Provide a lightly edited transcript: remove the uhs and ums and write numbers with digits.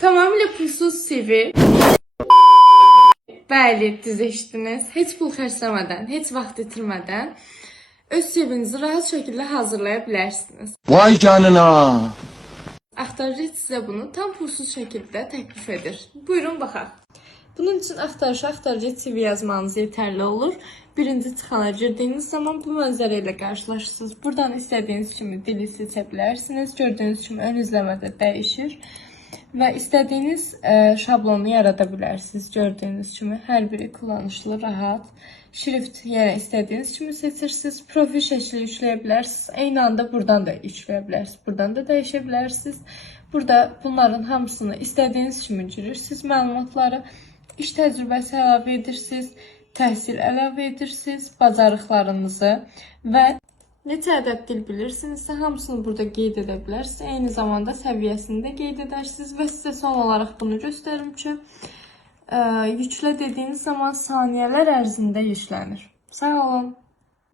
Tamamilə pulsuz CV. Bəli, düz eşitdiniz. Heç pul xərcləmədən, heç vaxt itirmədən öz CV-nizi rahat şəkildə hazırlaya bilərsiniz. Vay canına. Axtarıcı sizə bunu tam pulsuz şəkildə təklif edir. Buyurun baxaq. Bunun üçün axtarıcı CV yazmanız yetərli olur. Birinci çıxana girdiyiniz zaman bu mənzərə ilə qarşılaşırsınız. Buradan istədiyiniz kimi dili seçə bilərsiniz. Gördüyünüz kimi ön izləmədə dəyişir. Və istədiyiniz şablonu yarada bilərsiniz. Gördüyünüz kimi hər biri kullanışlı, rahat. Şrift yenə istədiyiniz kimi seçirsiniz. Profil şəkli yükləyə bilərsiniz. Eyni anda buradan da yükləyə bilərsiniz. Buradan da dəyişə bilərsiniz. Burada bunların hamısını istədiyiniz kimi girirsiniz. Məlumatları, iş təcrübəsi əlavə edirsiniz. Təhsil əlavə edirsiniz. Bacarıqlarınızı və neçə ədəd dil bilirsinizsə hamısını burada qeyd edə bilərsiniz. Eyni zamanda səviyyəsini də qeyd edərsiniz və sizə son olaraq bunu göstərim ki, yüklə dediyiniz zaman saniyələr ərzində yüklənir. Sağ olun.